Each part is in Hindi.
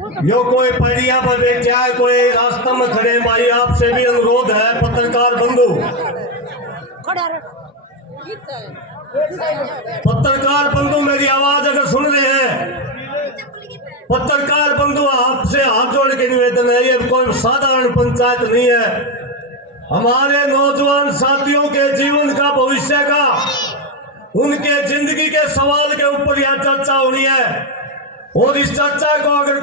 यो कोई पहाड़िया पर बैठा है, कोई रास्ता में खड़े। भाई आपसे भी अनुरोध है पत्रकार बंधु, मेरी आवाज अगर सुन रहे हैं, पत्रकार बंधु आपसे हाथ जोड़ के निवेदन है, ये कोई साधारण पंचायत नहीं है। हमारे नौजवान साथियों के जीवन का, भविष्य का, उनके जिंदगी के सवाल के ऊपर यह चर्चा होनी है। और इस चर्चा को अगर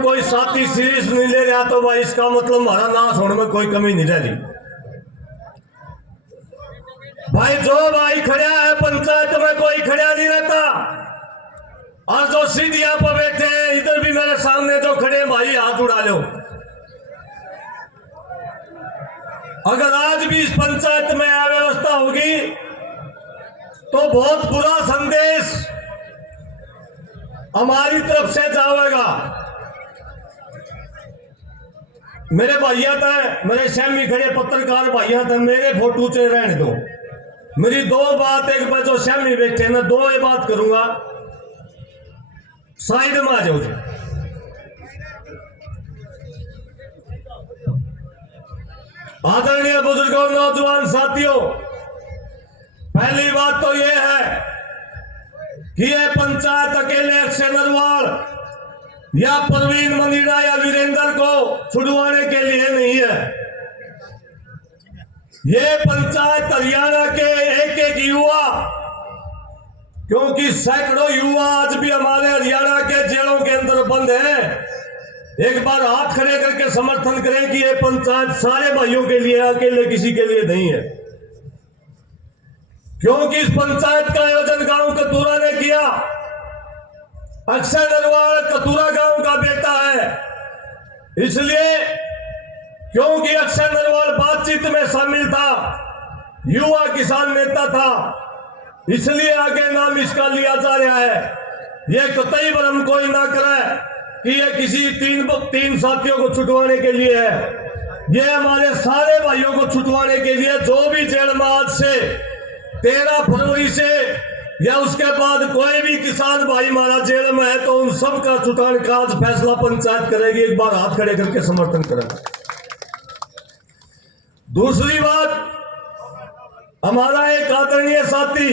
कोई साथी सीरियस नहीं ले रहा तो भाई इसका मतलब हमारा नाश होने में कोई कमी नहीं रही। भाई जो भाई खड़ा है पंचायत में, कोई खड़ा नहीं रहता। और जो सीढ़ियां पर बैठे हैं, इधर भी मेरे सामने जो खड़े भाई हाथ उड़ा लो। अगर आज भी इस पंचायत में अव्यवस्था होगी तो बहुत बुरा संदेश हमारी तरफ से जाएगा। मेरे भैया थे, मेरे श्यामी खड़े पत्रकार भैया थे, मेरे फोटो से रहने दो। मेरी दो बात, एक बार जो श्यामी बैठे मैं दो ये बात करूंगा, साइड में आ जाओ। आदरणीय बुजुर्गों, नौजवान साथियों, पहली बात तो यह है कि यह पंचायत अकेले अक्षय नरवाल या परवीन मनीड़ा या वीरेंद्र को छुड़वाने के लिए नहीं है। यह पंचायत हरियाणा के एक एक युवा, क्योंकि सैकड़ों युवा आज भी हमारे हरियाणा के जेलों के अंदर बंद है। एक बार हाथ खड़े करके समर्थन करें कि यह पंचायत सारे भाइयों के लिए, अकेले किसी के लिए नहीं है। क्योंकि इस पंचायत का आयोजन गांव कतूरा ने किया। अक्षय नरवाल कतूरा गांव का बेटा है, इसलिए क्योंकि अक्षय नरवाल बातचीत में शामिल था, युवा किसान नेता था, इसलिए आगे नाम इसका लिया जा रहा है। यह कतई भ्रम कोई ना करे कि यह किसी तीन साथियों को छुटवाने के लिए है। यह हमारे सारे भाइयों को छुटवाने के लिए, जो भी जेल में आज से 13 फरवरी से या उसके बाद कोई भी किसान भाई हमारा जेल में है, तो उन सब का छुटाने का आज फैसला पंचायत करेगी। एक बार हाथ खड़े करके समर्थन करें। दूसरी बात, हमारा एक आदरणीय साथी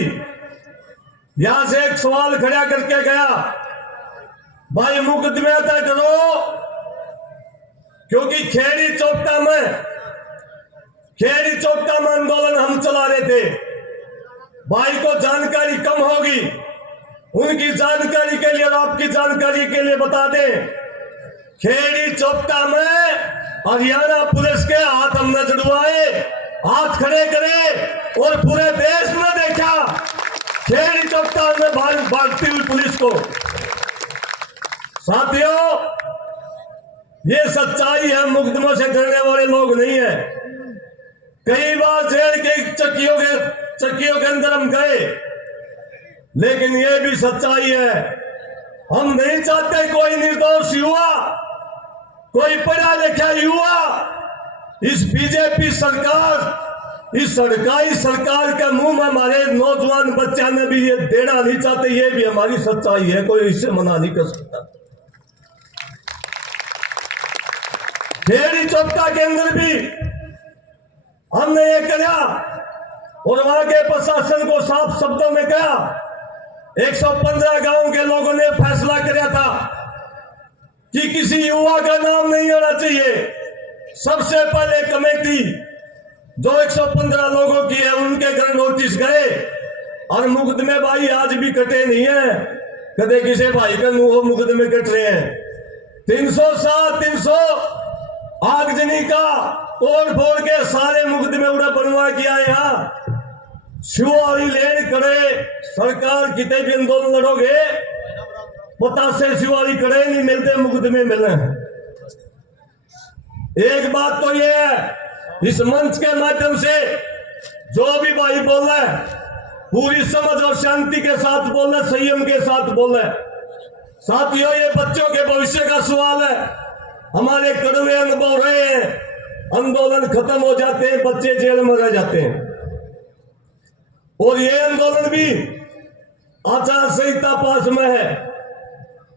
यहां से एक सवाल खड़ा करके गया, भाई मुकदमे तय करो, क्योंकि खेड़ी चौपटा में आंदोलन हम चला रहे थे। भाई को जानकारी कम होगी, उनकी जानकारी के लिए और आपकी जानकारी के लिए बता दें, खेड़ी चौपटा में हरियाणा पुलिस के हाथ हमने जुड़वाए, हाथ खड़े करे और पूरे देश में देखा खेड़ी चौपटा में भागती हुई पुलिस को। साथियों, ये सच्चाई है, मुकदमों से डरने वाले लोग नहीं है। कई बार जेल के चक्कियों के अंदर हम गए, लेकिन ये भी सच्चाई है, हम नहीं चाहते कोई निर्दोष युवा, कोई पढ़ा लिखा युवा इस बीजेपी सरकार, इस सरकारी सरकार के मुंह में हमारे नौजवान बच्चे ने भी ये देना नहीं चाहते। ये भी हमारी सच्चाई है, कोई इससे मना नहीं कर सकता। खेड़ी चौपटा के अंदर भी हमने ये किया और वहां के प्रशासन को साफ शब्दों में कहा। 115 गांव के लोगों ने फैसला किया था कि किसी युवा का नाम नहीं आना चाहिए। सबसे पहले कमेटी जो 115 लोगों की है, उनके घर नोटिस गए और मुकदमे भाई आज भी कटे नहीं है। कदे किसी भाई का मुंह मुकदमे कट रहे हैं। 307, 300 आगजनी का तोड़ फोड़ के सारे मुकदमे उड़ा बनवा किया। यहाँ शिवाली लेन करे सरकार, कितने भी आंदोलन लड़ोगे, पता से शिवाली करे नहीं मिलते, मुकदमे मिले। एक बात तो ये है, इस मंच के माध्यम से जो भी भाई बोल रहा है, पूरी समझ और शांति के साथ बोल रहे, संयम के साथ बोल रहे। साथियों, ये बच्चों के भविष्य का सवाल है। हमारे कड़वे अनुभव रहे हैं, आंदोलन खत्म हो जाते हैं, बच्चे जेल में रह जाते हैं। और ये आंदोलन भी आचार संहिता पास में है।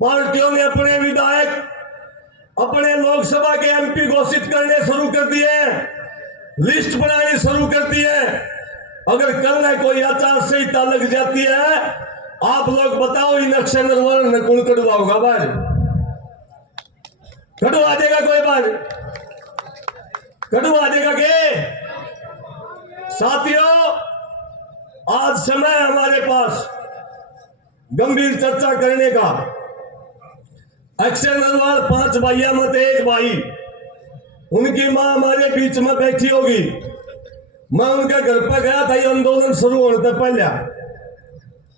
पार्टियों ने अपने विधायक, अपने लोकसभा के एमपी घोषित करने शुरू कर दिए हैं, लिस्ट बनानी शुरू कर दी है। अगर कल है कोई आचार संहिता लग जाती है, आप लोग बताओ इन अक्षय निर्वाण ने कौन कटवा होगा? बाहर कटवा देगा कोई? बाहर कटवा देगा के? साथियों, आज समय हमारे पास गंभीर चर्चा करने का। अक्षय निर्वाण 5 भाइयों में थे, 1 भाई, उनकी मां हमारे बीच में बैठी होगी। मैं उनके घर पर गया था ये आंदोलन शुरू होने से पहले,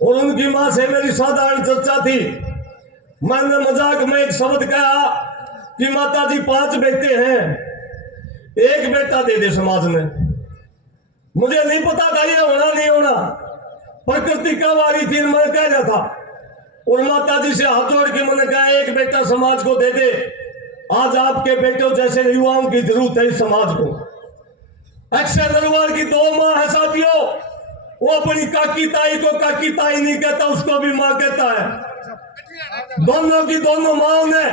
और उनकी मां से मेरी साधारण चर्चा थी। मैंने मजाक में एक शब्द कहा कि माता जी 5 बेटे हैं, 1 बेटा दे दे समाज में। मुझे नहीं पता था ये होना नहीं होना, प्रकृति कब आ रही थी मैं कह रहा था, और माता जी से हाथ जोड़ के मैंने कहा 1 बेटा समाज को दे दे। आज आपके बेटों जैसे युवाओं की जरूरत है इस समाज को। अक्षय निर्वाण की 2 मां है साथियों, वो अपनी काकी ताई को काकी ताई नहीं कहता, उसको भी मां कहता है। दोनों की दोनों माओ ने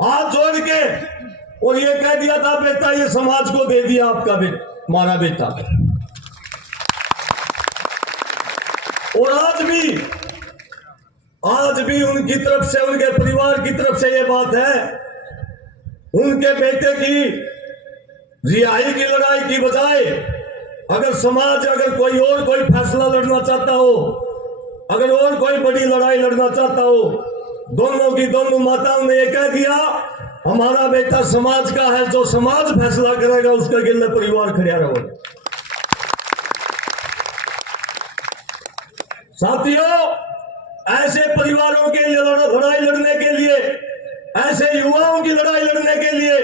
हाथ जोड़ के और ये कह दिया था बेटा ये समाज को दे दिया आपका बेटा, हमारा बेटा। और आज भी उनकी तरफ से, उनके परिवार की तरफ से ये बात है, उनके बेटे की रिहाई की लड़ाई की बजाय अगर समाज, अगर कोई फैसला लड़ना चाहता हो, अगर और कोई बड़ी लड़ाई लड़ना चाहता हो, दोनों की दोनों माताओं ने ये कह दिया हमारा बेटा समाज का है, जो समाज फैसला करेगा उसका गिल्ला परिवार खड़ा रहो। साथियों, ऐसे परिवारों के लिए लड़ाई लड़ने के लिए, ऐसे युवाओं की लड़ाई लड़ने के लिए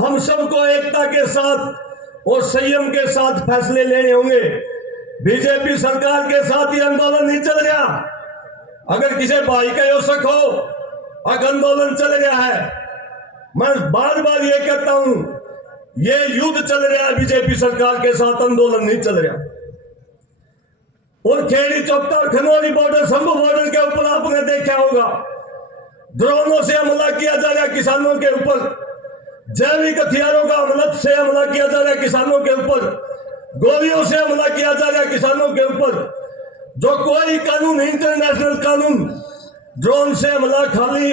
हम सबको एकता के साथ और संयम के साथ फैसले लेने होंगे। बीजेपी सरकार के साथ ये आंदोलन नहीं चल रहा। अगर किसी भाई का यो शक हो अगर आंदोलन चल रहा है, मैं बार बार ये कहता हूं ये युद्ध चल रहा है बीजेपी सरकार के साथ, आंदोलन नहीं चल रहा। और खेड़ी चौपता और खनौरी बॉर्डर, शंभू बॉर्डर के ऊपर आपने देखा होगा ड्रोनों से हमला किया जा रहा किसानों के ऊपर, जैविक हथियारों का हमला से हमला किया जा रहा किसानों के ऊपर, गोलियों से हमला किया जा रहा किसानों के ऊपर। जो कोई कानून, इंटरनेशनल कानून, ड्रोन से हमला खाली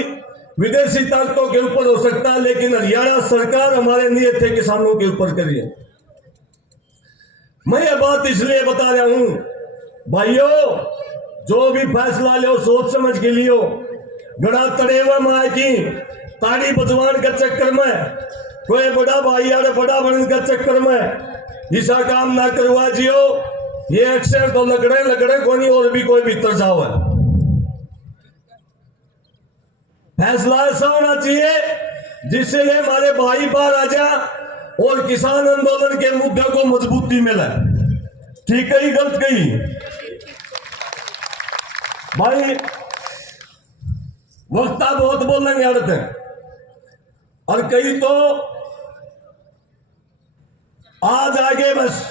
विदेशी ताकतों के ऊपर हो सकता है, लेकिन हरियाणा सरकार हमारे नियत थे किसानों के ऊपर करिए। मैं ये बात इसलिए बता रहा हूं भाइयों, जो भी फैसला लो सोच समझ के लियो। गड़ा तड़ेवा माँ की ताड़ी बजवान के चक्कर में, कोई बड़ा भाई यार बड़ा बनने के चक्कर में ऐसा काम ना करवा जियो। ये अक्सर तो लगड़े कोई और भी कोई भीतर जाओ है। फैसला ऐसा होना चाहिए जिससे ये हमारे भाई बाहर आ जा और किसान आंदोलन के मुद्दे को मजबूती मिले। ठीक है, गलत कही भाई, वक्ता बहुत बोलने आड़ते हैं और कई तो आज आगे बस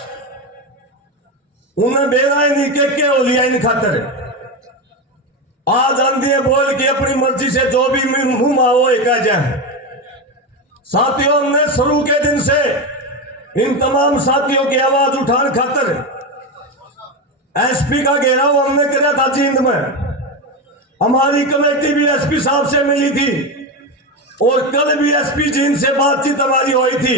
उन्हें बेरा ही नहीं के हो लिया इन खातर। आज आंधी बोल के अपनी मर्जी से जो भी मुंह माओ कह जाए। साथियों, हमने शुरू के दिन से इन तमाम साथियों की आवाज उठाने खातर एसपी का घेराव हमने किया था जींद में। हमारी कमेटी भी एसपी साहब से मिली थी और कल भी एसपी जींद से बातचीत हमारी हुई थी।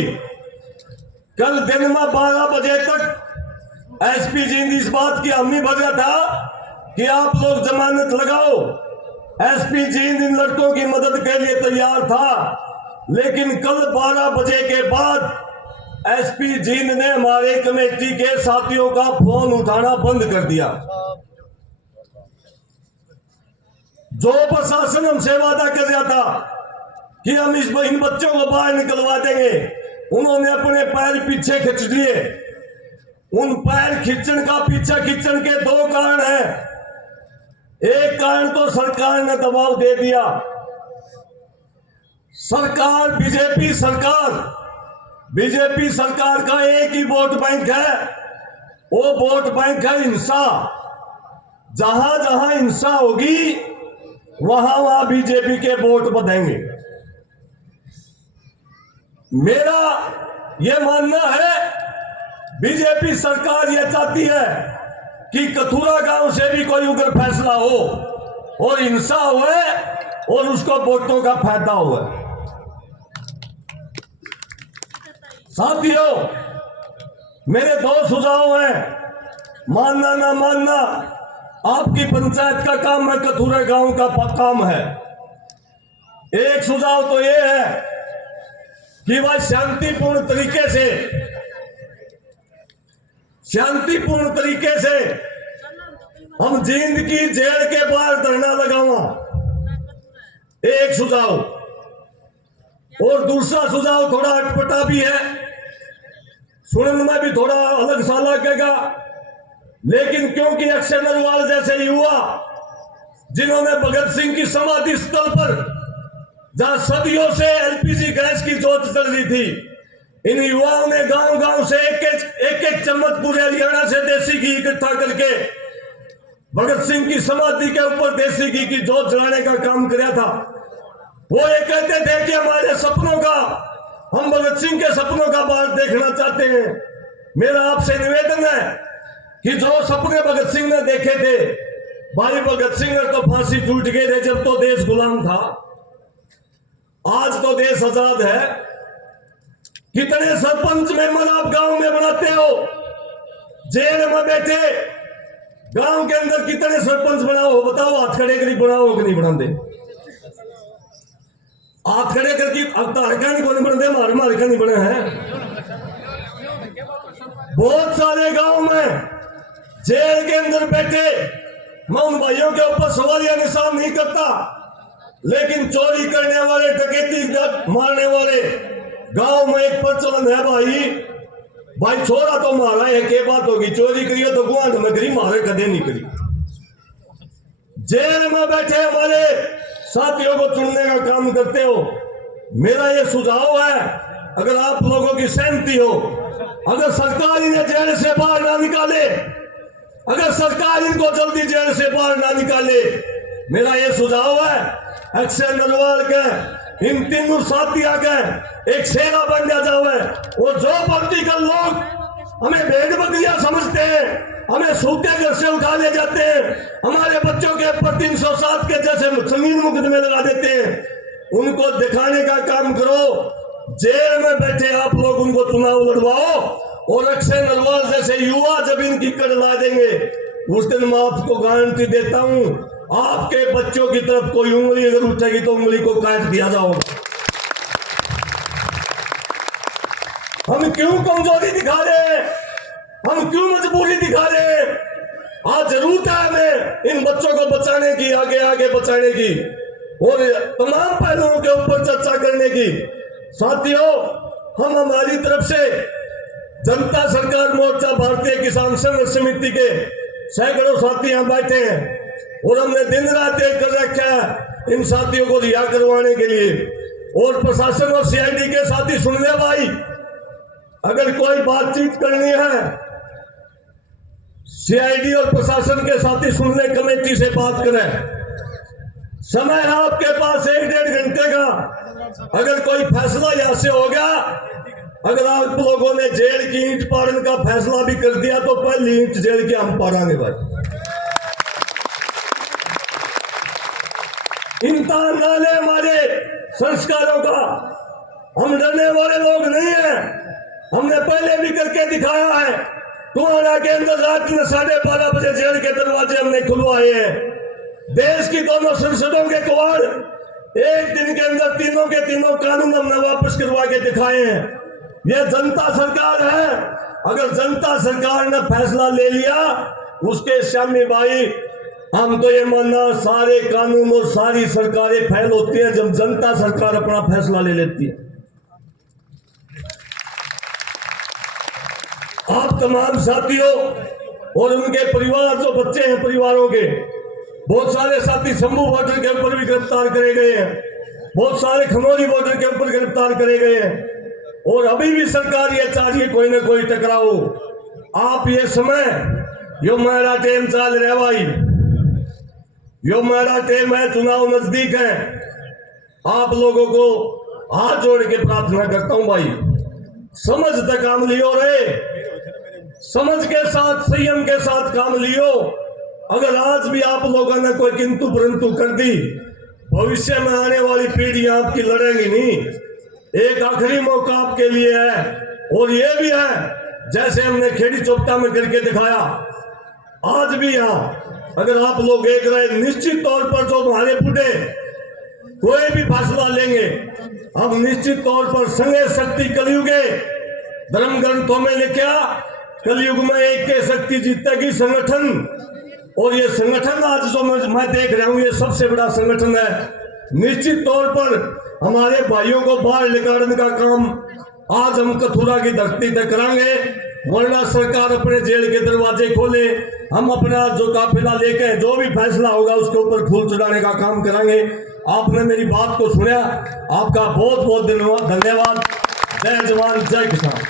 कल दिन में 12 बजे तक एसपी जींद इस बात की हामी भर रहा था कि आप लोग जमानत लगाओ। एसपी जींद इन लड़कों की मदद के लिए तैयार था, लेकिन कल 12 बजे के बाद एसपी जींद ने हमारे कमेटी के साथियों का फोन उठाना बंद कर दिया। जो प्रशासन हमसे वादा कर रहा था कि हम इन बच्चों को बाहर निकलवा देंगे, उन्होंने अपने पैर पीछे खींच लिए। उन पैर खींचने का पीछे खींचने के 2 कारण हैं। एक कारण तो सरकार ने दबाव दे दिया। सरकार, बीजेपी सरकार का एक ही वोट बैंक है, वो वोट बैंक है हिंसा। जहां जहां हिंसा होगी वहां वहां बीजेपी के वोट बढ़ेंगे। मेरा यह मानना है, बीजेपी सरकार यह चाहती है कि कथुरा गांव से भी कोई उग्र फैसला हो और हिंसा हुए और उसको वोटों का फायदा हुए। साथियों, मेरे दो सुझाव हैं, मानना ना मानना आपकी पंचायत का काम है, कथुरा गांव का काम है। एक सुझाव तो यह है कि वह शांतिपूर्ण तरीके से हम जींद की जेल के बाहर धरना लगावा, एक सुझाव। और दूसरा सुझाव थोड़ा अटपटा भी है, सुनने में भी थोड़ा अलग सा लगेगा, लेकिन क्योंकि अक्षय नरवाल जैसे युवा जिन्होंने भगत सिंह की समाधि स्थल पर, जहां सदियों से एलपीजी गैस की जोत चल रही थी, इन युवाओं ने गांव गांव से एक चम्मच पूरे हरियाणा से देसी घी इकट्ठा करके भगत सिंह की समाधि के ऊपर देसी घी की जोत जलाने का काम किया था। वो ये कहते थे कि हमारे सपनों का, हम भगत सिंह के सपनों का भारत देखना चाहते हैं। मेरा आपसे निवेदन है कि जो सपने भगत सिंह ने देखे थे, भाई भगत सिंह ने तो फांसी टूट गए थे जब तो देश गुलाम था, आज तो देश आजाद है। कितने सरपंच मेंबर आप गांव में बनाते हो, जेल में बैठे गांव के अंदर कितने सरपंच बनाओ, बताओ, हाथ खड़े करी बनाओ कि नहीं बनाते? हाथ खड़े करके अब तो हरका नहीं बनते, मारे का नहीं बने हैं। बहुत सारे गांव में जेल के अंदर बैठे, मैं उन भाइयों के ऊपर सवालिया निशान नहीं करता, लेकिन चोरी करने वाले, डकैती मारने वाले गांव में एक प्रचलन है, भाई छोरा तो मारा है, क्या बात होगी, चोरी करिए तो गुआंढ में करी, मारे कदे नहीं करी। जेल में बैठे हमारे साथियों को चुनने का काम करते हो। मेरा यह सुझाव है, अगर आप लोगों की सहमति हो, अगर सरकार इन्हें जेल से बाहर ना निकाले, अगर सरकार इनको जल्दी जेल से बाहर ना निकाले, मेरा यह सुझाव है, अक्षय नरवाल के इन तीनों साथियों के एक सेना बन जावे। और जो पॉलिटिकल लोग हमें भेड़ बकरियां समझते हैं, हमें सूते घर से उठा ले जाते हैं, हमारे बच्चों के ऊपर 307 के जैसे जमीन मुकदमे लगा देते हैं, उनको दिखाने का काम करो। जेल में बैठे आप लोग उनको चुनाव लड़वाओ, और अक्षय नरवाल जैसे युवा जब इनकी कड़ ला देंगे, उस दिन मैं आपको गारंटी देता हूं, आपके बच्चों की तरफ कोई उंगली अगर उठेगी तो उंगली को काट दिया जाओगे। हम क्यों कमजोरी दिखा रहे, हम क्यों मजबूरी दिखा रहे? आज जरूरत है हमें इन बच्चों को बचाने की, आगे बचाने की, और तमाम पहलुओं के ऊपर चर्चा करने की। साथियों, हम हमारी तरफ से जनता सरकार मोर्चा भारतीय किसान संघर्ष समिति के सैकड़ों साथी यहां बैठे हैं, और हमने दिन रात एक कर रखा है इन साथियों को रिहा करवाने के लिए। और प्रशासन और सीआईडी के साथी सुन ले भाई, अगर कोई बातचीत करनी है, सीआईडी और प्रशासन के साथी सुन ले, कमेटी से बात करें। समय है आपके पास 1-1.5 घंटे का। अगर कोई फैसला यहां से हो गया, अगर आप लोगों ने जेल की ईंट पाड़ने का फैसला भी कर दिया, तो पहली ईंट जेल की हम पाड़ांगे भाई। इंसान डाले हमारे संस्कारों का, हम डरने वाले लोग नहीं हैं, हमने पहले भी करके दिखाया है। तुम्हारा के अंदर रात में 12:30 बजे जेल के दरवाजे हमने खुलवाए हैं। देश की दोनों संसदों के कवाड़ एक दिन के अंदर तीनों के तीनों कानून हमने वापस करवा के दिखाए हैं। यह जनता सरकार है। अगर जनता सरकार ने फैसला ले लिया, उसके श्यामी भाई, हम तो ये मानना सारे कानून और सारी सरकारें फेल होती हैं जब जनता सरकार अपना फैसला ले लेती है। आप तमाम साथियों और उनके परिवार, जो बच्चे हैं परिवारों के, बहुत सारे साथी शंभू बॉर्डर के ऊपर भी गिरफ्तार करे गए हैं, बहुत सारे खनौरी बॉर्डर के ऊपर गिरफ्तार करे गए हैं, और अभी भी सरकार ये चाह रही है कोई ना कोई टकराव। आप ये समय, यो मेरा टाइम चल रहा भाई, यो मेरा टेम है, चुनाव नजदीक है। आप लोगों को हाथ जोड़ के प्रार्थना करता हूं भाई, समझ तक काम लियो रे, समझ के साथ संयम के साथ काम लियो। अगर आज भी आप लोगों ने कोई किंतु परंतु कर दी, भविष्य में आने वाली पीढ़ी आपकी लड़ेगी नहीं। एक आखिरी मौका आपके लिए है, और ये भी है जैसे हमने खेड़ी चोपता में करके दिखाया, आज भी यहाँ अगर आप लोग एक रहे, निश्चित तौर पर जो हमारे बूढ़े कोई भी फैसला लेंगे, हम निश्चित तौर पर संगे शक्ति कलयुगे धर्म ग्रंथों में लिखा, कलयुग में एक के शक्ति जीतेगी संगठन। और ये संगठन आज जो मैं देख रहा हूं, ये सबसे बड़ा संगठन है। निश्चित तौर पर हमारे भाइयों को बाहर निकालने का काम आज हम कथुरा की धरती तक करांगे, वरना सरकार अपने जेल के दरवाजे खोले, हम अपना जो काफिला लेके जो भी फैसला होगा उसके ऊपर फूल चढ़ाने का काम करांगे। आपने मेरी बात को सुना, आपका बहुत बहुत धन्यवाद। जय जवान जय किसान।